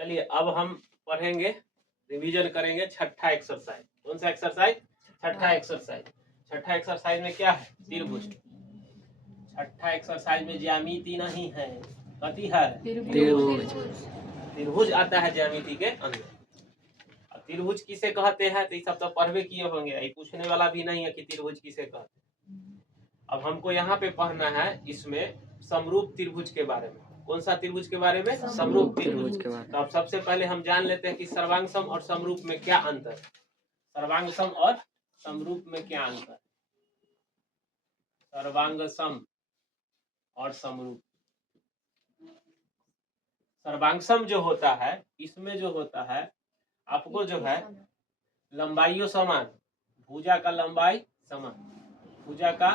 चलिए अब हम पढ़ेंगे, रिवीजन करेंगे छठा एक्सरसाइज। कौन सा एक्सरसाइज? छठा एक्सरसाइज। छठा एक्सरसाइज में क्या है? त्रिभुज। छठा एक्सरसाइज में ज्यामिति नहीं है, कथी है? त्रिभुज। त्रिभुज आता है ज्यामिति के अंदर। त्रिभुज किसे कहते हैं तो ये सब तो पढ़वे किए होंगे, ये पूछने वाला भी नहीं है कि त्रिभुज किसे कहते हैं। अब हमको यहाँ पे पढ़ना है इसमें समरूप त्रिभुज के बारे में। कौन सा त्रिभुज के बारे में? समरूप त्रिभुज के बारे में। तो अब सबसे पहले हम जान लेते हैं कि सर्वांगसम और समरूप में क्या अंतर। सर्वांगसम और समरूप में क्या अंतर? सर्वांगसम और समरूप। सर्वांगसम जो होता है इसमें जो होता है आपको जो है लंबाइयों समान, भुजा का लंबाई समान, भुजा का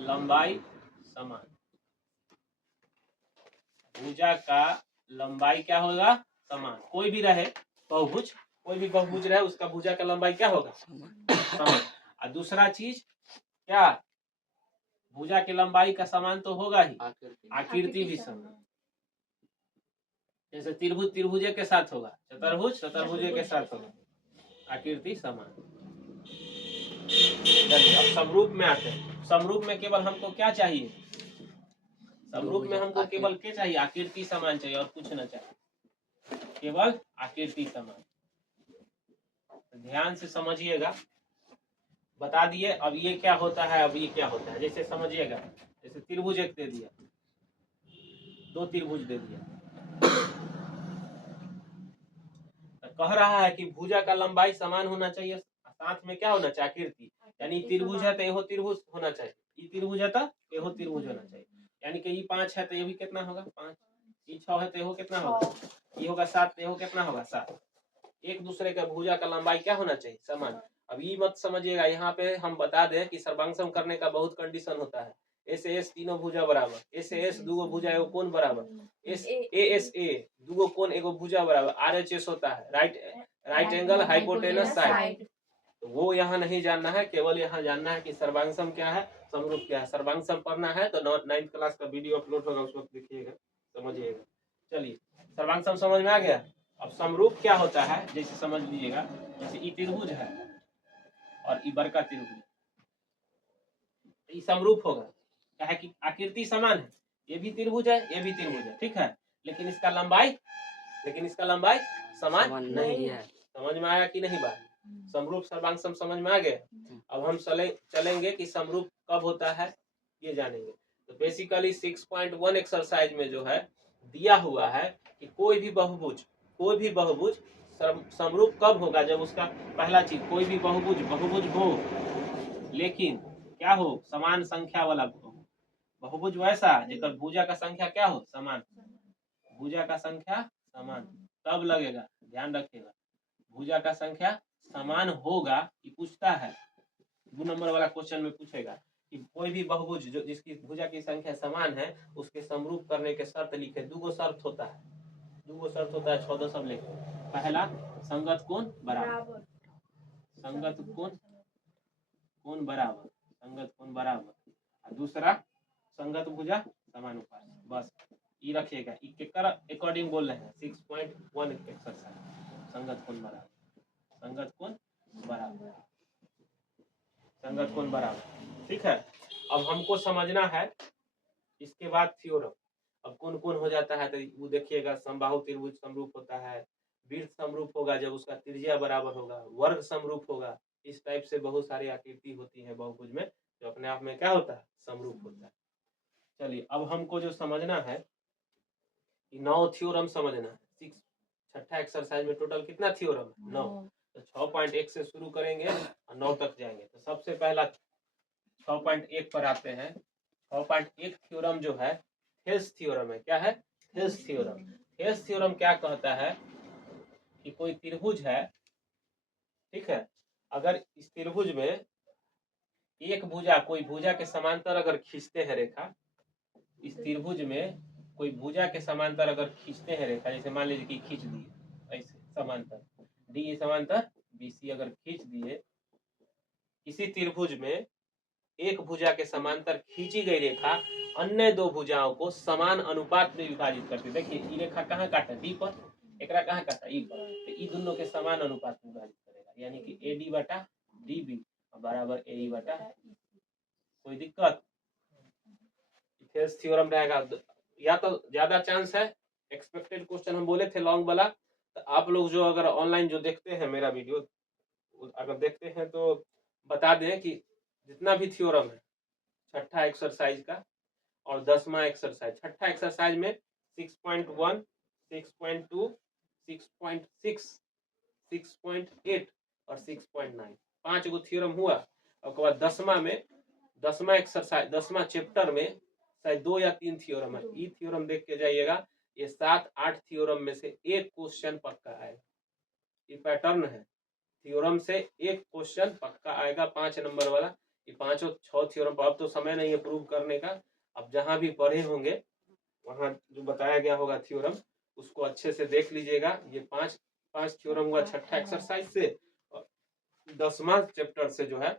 लंबाई समान, भुजा का लंबाई क्या होगा? समान। कोई भी रहे बहुभुज, कोई भी बहुभुज रहे उसका भुजा का लंबाई क्या होगा? समान। और दूसरा चीज क्या? भुजा की लंबाई का समान तो होगा ही, आकृति भी समान। जैसे त्रिभुज त्रिभुजे के साथ होगा, चतुर्भुज चतुर्भुजे के साथ होगा, आकृति समान। अब समरूप में आते हैं। समरूप में केवल हमको क्या चाहिए? समरूप में हमको केवल क्या चाहिए? आकृति समान चाहिए और कुछ ना चाहिए, केवल आकृति समान। ध्यान से समझिएगा, बता दिए। अब ये क्या होता है, अब ये क्या होता है, जैसे समझिएगा। जैसे त्रिभुज एक दे दिया, दो त्रिभुज दे दिया, कह रहा है कि भुजा का लंबाई समान होना चाहिए, साथ में क्या होना चाहिए? आकृति। यानी त्रिभुज है तो यहो त्रिभुज होना चाहिए, ये त्रिभुज है तो यहो त्रिभुज होना चाहिए। यानी कि ये 5 है तो ये भी कितना होगा? 5। ये 6 है तो यहो कितना होगा? ये होगा 7, तो यहो कितना होगा? 7। एक दूसरे का भुजा का लंबाई क्या होना चाहिए? समान। अब ये मत समझिएगा, यहाँ पे हम बता दें कि सर्वांगसम करने का बहुत कंडीशन होता है। एस एस तीनों भुजा बराबर, एस एस दूगो भुजा एगो कोण बराबर, एस ए दूगो कोण एगो भुजा बराबर, आर एच एस होता है राइट एंगल हाइपोटेनस साइड। तो वो यहाँ नहीं जानना है, केवल यहाँ जानना है कि सर्वांगसम क्या है, समरूप क्या है। सर्वांगसम पढ़ना है तो 9th क्लास का वीडियो अपलोड होगा, उस वक्त देखिएगा, समझिएगा। चलिए सर्वांगसम समझ में आ गया। अब समरूप क्या होता है, जैसे समझ लीजिएगा, जैसे ई त्रिभुज है और ई बड़का त्रिभुज, ये समरूप होगा, क्या है कि आकृति समान है। ये भी त्रिभुज है, ये भी त्रिभुज है, ठीक है, लेकिन इसका लंबाई समान नहीं है। समझ में आया कि नहीं बात? समरूप सर्वांगसम समझ में आ गया। अब हम चलेंगे कि समरूप कब होता है ये जानेंगे। तो बेसिकली 6.1 एक्सरसाइज में जो है दिया हुआ है कि कोई भी बहुभुज समरूप कब होगा? जब उसका पहला चीज, कोई भी बहुभुज हो, लेकिन क्या हो? समान संख्या वाला हो। बहुभुज वैसा जेकर भुजा का संख्या क्या हो? समान। भुजा का संख्या समान तब लगेगा, ध्यान रखिएगा। भुजा का संख्या समान होगा, ये पूछता है 2 नंबर वाला क्वेश्चन में पूछेगा कि कोई भी बहुभुज जो जिसकी भुजा की संख्या समान है उसके समरूप करने के शर्त लिखे। 2 शर्त होता है, 6 सब लिखे। पहला, संगत कोण बराबर, संगत कोण बराबर। दूसरा, संगत भुजा समानुपात। बस ये रखिएगा, केकर अकॉर्डिंग बोल रहे हैं 6.1 एक्सरसाइज। संगत कोण बराबर, संगत कोण बराबर, ठीक है। अब हमको समझना है इसके बाद थ्योरम। अब कौन कौन हो जाता है तो वो देखिएगा। समबाहु त्रिभुज समरूप होता है, वृत्त समरूप होगा जब उसका त्रिज्या बराबर होगा, वर्ग समरूप होगा। इस टाइप से बहुत सारी आकृति होती है बहुभुज में, जो अपने आप में क्या होता है? समरूप होता है। चलिए अब हमको जो समझना है, 9 थ्योरम समझना है। छठा एक्सरसाइज में टोटल कितना थ्योरम है? 9। तो 6.1 से शुरू करेंगे और 9 तक जाएंगे। तो सबसे पहला 6.1 पर आते हैं। 6.1 थ्योरम जो है हेल्स थ्योरम है। क्या है? हेल्स थ्योरम। हेल्स थ्योरम क्या कहता है कि कोई त्रिभुज है, ठीक है, अगर इस त्रिभुज में एक भुजा, कोई भुजा के समांतर अगर खींचते हैं रेखा, इस त्रिभुज में कोई भुजा के समांतर अगर खींचते हैं रेखा, जैसे मान लीजिए कि खींच दिए ऐसे समांतर, डी समांतर बीसी अगर खींच दिए, इसी त्रिभुज में एक भुजा के समांतर खींची गई रेखा अन्य 2 भुजाओं को समान अनुपात में विभाजित करती है। देखिए ये रेखा कहाँ काटा? डी पर, एकरा कहाँ का था ई पर, तो ई दोनों के समान अनुपात में विभाजित करेगा, यानी कि AD बटा DB बराबर AE बटा। कोई दिक्कत? थेल्स थ्योरम रहेगा। या तो ज्यादा चांस है एक्सपेक्टेड क्वेश्चन हम बोले थे लॉन्ग वाला, तो आप लोग जो अगर ऑनलाइन जो देखते हैं मेरा वीडियो अगर देखते हैं तो बता दें कि जितना भी थ्योरम है छठा एक्सरसाइज का और 10वां एक्सरसाइज, छठा एक्सरसाइज में 6.1, 6.2, 6.6, 6.8 और 6.9 5 गो थ्योरम हुआ। उसके बाद 10वां में 10वां एक्सरसाइज 10वां चैप्टर में शायद 2 या 3 थ्योरम है। ये थ्योरम देख के जाइएगा, ये 7-8 थ्योरम में से एक क्वेश्चन पक्का आएगा। ये पैटर्न है, थ्योरम से एक क्वेश्चन पक्का आएगा 5 नंबर वाला। ये 5 थ्योरम पर अब तो समय नहीं है प्रूव करने का, अब जहां भी पढ़े होंगे वहां जो बताया गया होगा थ्योरम उसको अच्छे से देख लीजिएगा। ये 5 थ्योरम हुआ छठा एक्सरसाइज से, और 10वां चैप्टर से जो है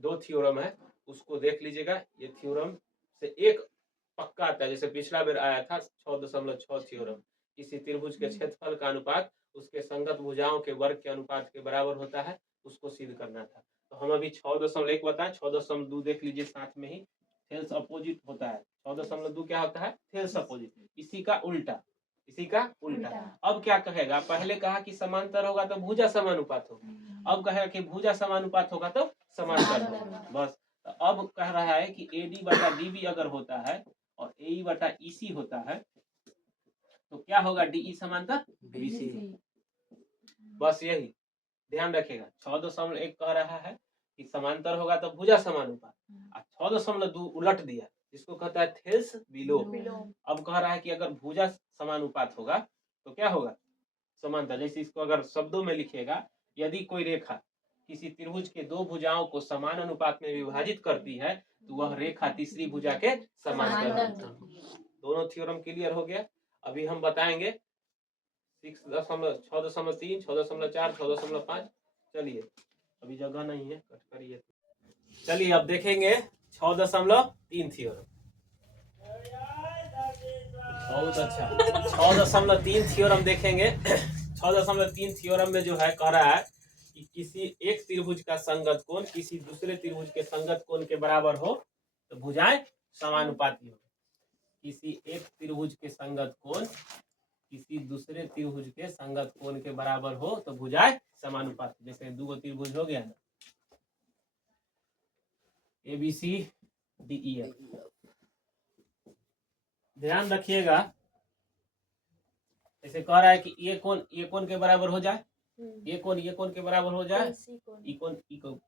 2 थ्योरम है उसको देख लीजिएगा। ये थ्योरम से एक पक्का आता है, जैसे पिछला बार आया था 6.6 थ्योरम, किसी त्रिभुज के क्षेत्रफल का अनुपात उसके संगत भुजाओं के वर्ग के अनुपात के बराबर होता है, उसको सिद्ध करना था। तो हम अभी 6.1 बताए, 6.2 देख लीजिए साथ में ही, थेल्स अपोजिट होता है। 6.2 क्या होता है? थेल्स अपोजिट, इसी का उल्टा, इसी का उल्टा। अब क्या कहेगा? पहले कहा कि समांतर होगा तो भुजा समानुपात होगा, अब कहेगा कि भुजा समानुपात होगा तो समांतर होगा। बस तो अब कह रहा है कि AD बटा DB अगर होता है और AE बटा EC होता है तो क्या होगा? DE समांतर BC। बस यही ध्यान रखिएगा। 6.1 कह रहा है कि समांतर होगा तो भुजा समानुपात, और 6.2 उलट दिया जिसको कहता है थेल्स बिलो। अब कह रहा है कि अगर भुजा समानुपात होगा तो क्या होगा? समांतर। जैसे इसको अगर शब्दों में लिखिएगा, यदि कोई रेखा किसी त्रिभुज के 2 भुजाओं को समान अनुपात में विभाजित करती है तो वह रेखा तीसरी भुजा के समांतर होती है। दोनों थ्योरम क्लियर हो गया। अभी हम बताएंगे 6.3, 6.4, 6.5। चलिए अभी जगह नहीं है, कट करिए। चलिए अब देखेंगे 6.3 थ्योरम। बहुत अच्छा, 6.3 थ्योरम देखेंगे। 6.3 थ्योरम में जो है कह रहा है कि किसी एक त्रिभुज का संगत कोण किसी दूसरे त्रिभुज के संगत कोण के बराबर हो तो भुजाएं समानुपाती हो। किसी एक त्रिभुज के संगत कोण किसी दूसरे त्रिभुज के संगत कोण के बराबर हो तो भुजाएं समानुपाती। जैसे 2 त्रिभुज हो गया ना, ABC DEF। ध्यान रखिएगा, ऐसे कह रहा है कि ये कोण के बराबर हो जाए, ये कोण के बराबर हो जाए, ई कोण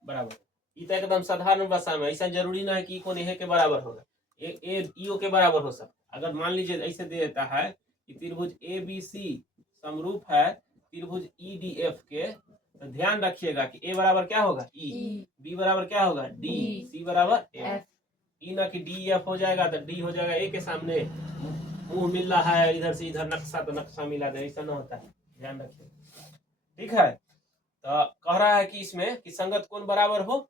बराबर। ये तो एकदम साधारण भाषा में, ऐसा जरूरी ना है कि कोण ये के बराबर होगा, ईओ के बराबर हो सकता। अगर मान लीजिए ऐसे दे देता है कि त्रिभुज ABC समरूप है त्रिभुज EDF के, तो ध्यान रखिएगा कि A बराबर क्या होगा? E, B बराबर क्या होगा? D, C बराबर F। ई ना कि DEF हो जाएगा तो D हो जाएगा A के सामने, मुंह मिल रहा है इधर से इधर, नक्शा तो नक्शा मिला दे, ऐसा ना होता है, ध्यान रखिए। ठीक है, तो कह रहा है कि इसमें कि संगत कोण बराबर हो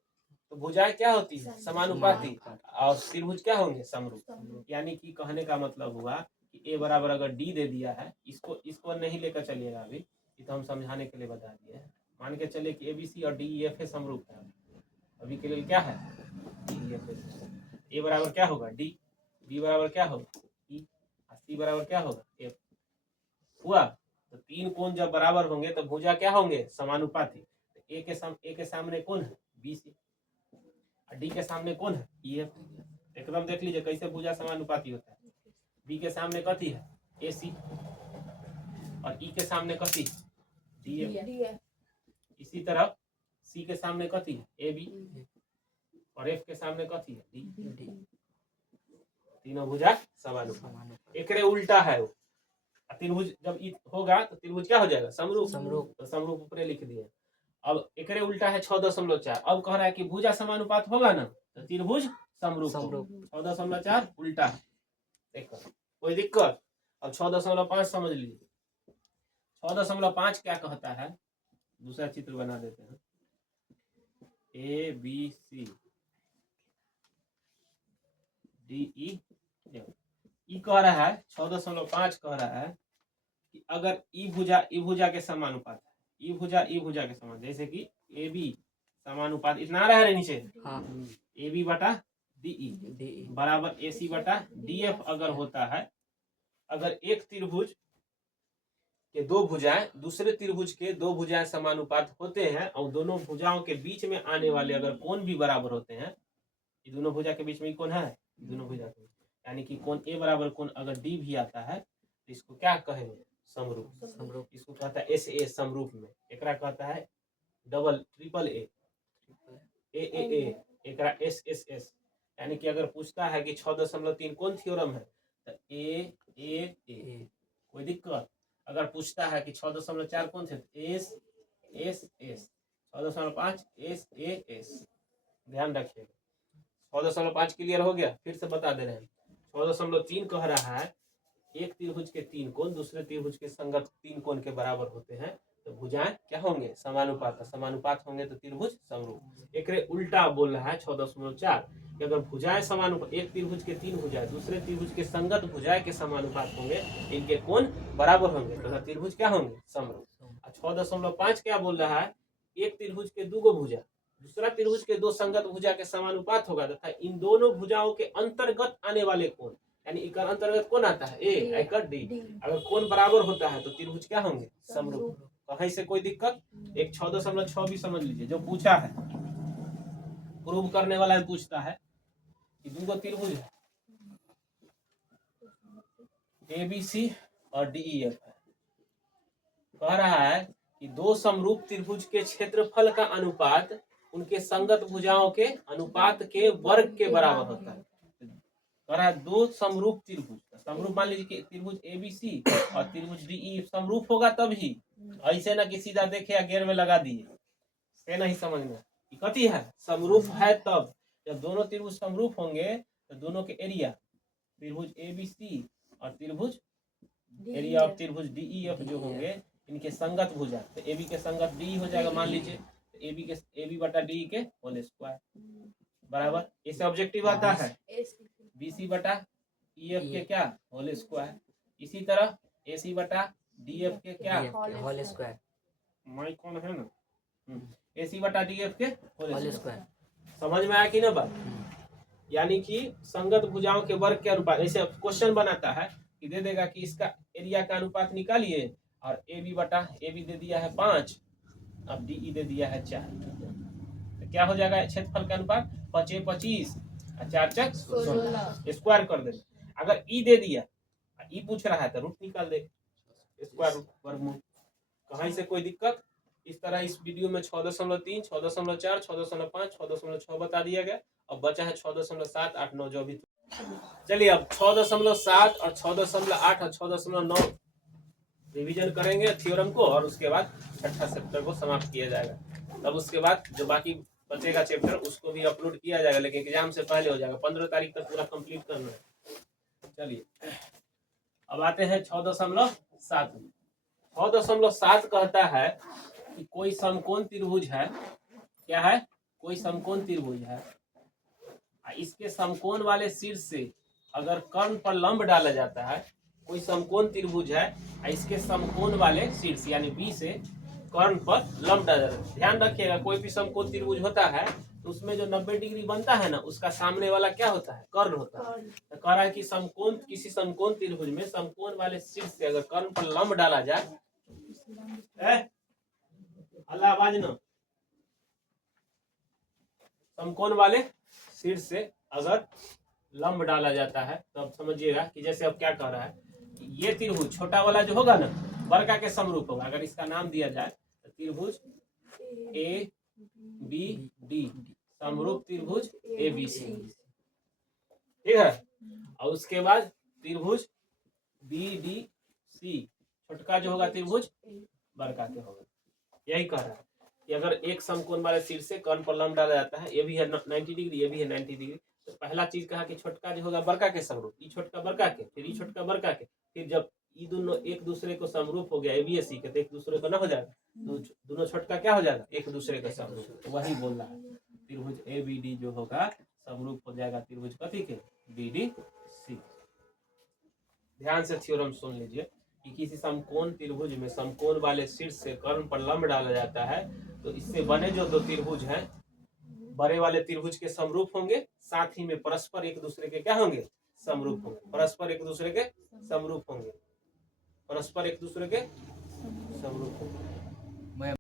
तो भुजाएं क्या होती है? समानुपाती, और त्रिभुज क्या होंगे? समरूप। यानी कि कहने का मतलब हुआ कि A बराबर अगर D दे दिया है, इसको नहीं लेकर चलिएगा अभी, ये तो हम समझाने के लिए बता दिए। मान के चलिए कि ABC और DEF समरूप है, अभी के लिए क्या है? DEF। A बराबर क्या होगा? D, B बराबर क्या होगा? E, C बराबर क्या होगा? F। हुआ तो 3 कोण जब बराबर होंगे तो भुजा क्या होंगे? समानुपाती। ए के सामने कौन है? BC, डी के सामने कौन है? EF। एकदम देख लीजिए कैसे भुजा समानुपाती होता है। बी के सामने कथी है? AC, और ई के सामने कथी? DF। इसी तरह सी के सामने कथी है? AB, और F के सामने कथी है? D। तीनों भुजा समानुपाती। एकरे उल्टा है वो, त्रिभुज जब होगा तो त्रिभुज क्या हो जाएगा? समरूप। तो समरूप ऊपर लिख दिए। अब एकरे उल्टा है 6.4। अब कह रहा है कि भुजा समानुपात होगा ना तो त्रिभुज समरूप। 6.4 उल्टा है, देखो कोई दिक्कत? अब 6.5 समझ लीजिए। 6.5 क्या कहता है? दूसरा चित्र बना देते हैं। ABC DE, ई कह रहा है 6.5 कह रहा है कि अगर ई भुजा के समानुपात है, ई भुजा के समान, जैसे कि ए बी समानुपात इतना आ रहा है नीचे, ए बी बटा डी बराबर ए सी बटा डी एफ अगर होता है, अगर एक त्रिभुज के दो भुजाएं दूसरे त्रिभुज के दो भुजाएं समानुपात होते हैं और दोनों भुजाओं के बीच में आने वाले अगर कोण भी बराबर होते हैं, ये दोनों भुजा के बीच में कौन है, दोनों भुजा के, यानी कि कोण ए बराबर कोण अगर डी भी आता है तो इसको क्या कहेंगे, समरूप। इसको कहता है एस ए समरूप में, एकरा कहता है डबल ट्रिपल ए एकरा एस एस एस। यानी कि अगर पूछता है कि 6.3 कौन थ्योरम है तो ए कोई दिक्कत। अगर पूछता है कि 6.4 कौन थे, S S S. 6.5 S A S, ध्यान रखिएगा। 6.5 क्लियर हो गया, फिर से बता दे रहे हैं। 6.3 कह रहा है एक त्रिभुज के 3 कोण दूसरे त्रिभुज के संगत 3 कोण के बराबर होते हैं तो भुजाएं क्या होंगे, समानुपात होंगे तो त्रिभुज समरूप। एक उल्टा बोल रहा है 6.4 कि अगर भुजाएं समानुपात, एक त्रिभुज के 3 भुजाएं दूसरे त्रिभुज के संगत भुजाएं के समानुपात होंगे, इनके कोण बराबर होंगे तो त्रिभुज क्या होंगे, समरूप। 6.5 क्या बोल रहा है, एक त्रिभुज के 2 भुजा दूसरा त्रिभुज के 2 संगत भुजा के समानुपात होगा तथा इन दोनों भुजाओं के अंतर्गत आने वाले कोण, यानी इकर अंतर्गत कौन आता है, ए एकर डी, अगर कोण बराबर होता है तो त्रिभुज क्या होंगे, समरूप। कहीं से कोई दिक्कत, एक 6.6 भी समझ लीजिए, जो पूछा है प्रूव करने वाला है, पूछता है कि 2 त्रिभुज है ए बी सी और डी ई एफ है, कह रहा है कि 2 समरूप त्रिभुज के क्षेत्रफल का अनुपात उनके संगत भुजाओं के अनुपात के वर्ग के बराबर होता है। कह रहा है 2 समरूप त्रिभुज, समरूप मान लीजिए कि त्रिभुज ए बी सी और त्रिभुज डी ई समरूप होगा तभी, ऐसे ना कि सीधा देखे या घेर में लगा दिए, से नहीं समझना। कथी है, समरूप है तब जब दोनों त्रिभुज समरूप होंगे तो दोनों के एरिया, त्रिभुज ए बी सी और त्रिभुज एरिया ऑफ त्रिभुज डी ई एफ जो होंगे इनके संगत भुजा, तो ए बी के संगत डी हो जाएगा, मान लीजिए ए बी बटा डी के होल स्क्वायर बराबर, इसे ऑब्जेक्टिव आता है बी सी बटा ई एफ के क्या होल स्क्वायर, इसी तरह ए सी बटा डी एफ के क्या होल स्क्वायर, माइक कौन है ना, ए सी बटा डी एफ के होल स्क्वायर। समझ में आया कि ना बात, यानी कि संगत भुजाओं के वर्ग के अनुपात। ऐसे क्वेश्चन बनाता है कि दे देगा कि इसका एरिया का अनुपात निकालिए और ए बी बटा ए बी दे दिया है 5, अब डी ई दे दिया है 4, तो क्या हो जाएगा क्षेत्रफल का अनुपात 5 25 और 4 चक 16, स्क्वायर कर दे। अगर ई दे दिया, ई पूछ रहा है तो रूट निकाल दे, स्क्वायर रूट वर्गमूल, कहीं से कोई दिक्कत। इस तरह इस वीडियो में 6.3 6.4 6.5 6.6 बता दिया गया, अब बचा है 6.7 8 9 जो भी। चलिए अब 6.7 और 6.8 और 6.9 रिवीजन करेंगे थ्योरम को, और उसके बाद छठा चैप्टर को समाप्त किया जाएगा। तब उसके बाद जो बाकी बचेगा चैप्टर उसको भी अपलोड किया जाएगा, लेकिन एग्जाम से पहले हो जाएगा, 15 तारीख तक पूरा कंप्लीट करना है। चलिए अब आते हैं 6.7 में। 6.7 कहता है कि कोई समकोण त्रिभुज है, क्या है, कोई समकोण त्रिभुज है, इसके समकोण वाले शीर्ष से अगर कर्ण पर लंब डाला जाता है, कोई समकोण त्रिभुज है, इसके समकोण वाले शीर्ष यानी बी से कर्ण पर लंब डाला जाता है। ध्यान रखिएगा कोई भी समकोण त्रिभुज होता है तो उसमें जो 90 डिग्री बनता है ना, उसका सामने वाला क्या होता है, कर्ण होता है। तो कह रहा है कि समकोण, किसी समकोण त्रिभुज में समकोण वाले शीर्ष से अगर कर्ण पर लंब डाला जाए, अल्लाह आवाज ना, समकोण वाले शीर्ष से अगर लंब डाला जाता है तो अब समझिएगा कि जैसे अब क्या कह रहा है, ये त्रिभुज छोटा वाला जो होगा ना बड़का के समरूप होगा। अगर इसका नाम दिया जाए तो त्रिभुज ए बी डी, समरूप त्रिभुज ए बी सी, ठीक है। और उसके बाद त्रिभुज बी डी सी, छोटका जो होगा त्रिभुज बड़का के होगा। यही कह रहा है कि अगर एक समकोण वाले शीर्ष से कर्ण पर लंब डाला जाता है, ये भी है 90 डिग्री, ये भी है 90 डिग्री, तो पहला चीज कहा कि छोटका जो होगा बड़का के समरूप, ई छोटका बड़का के, फिर ई छोटका बड़का के, फिर जब ई दोनों एक दूसरे को समरूप हो गया ए बी सी के, तो एक दूसरे को ना हो जाएगा, दोनों छोटका क्या हो जाएगा, एक दूसरे का समरूप। तो वही बोल रहा है त्रिभुज ए बी डी जो होगा समरूप हो जाएगा त्रिभुज कथी के, बी डी सी। ध्यान से थ्योरम सुन लीजिए कि किसी समकोण त्रिभुज में समकोण वाले शीर्ष से कर्ण पर लंब डाला जाता है, तो इससे बने जो दो त्रिभुज हैं बड़े वाले त्रिभुज के समरूप होंगे, साथ ही में परस्पर एक दूसरे के क्या होंगे, समरूप होंगे, परस्पर एक दूसरे के समरूप होंगे, परस्पर एक दूसरे के समरूप होंगे।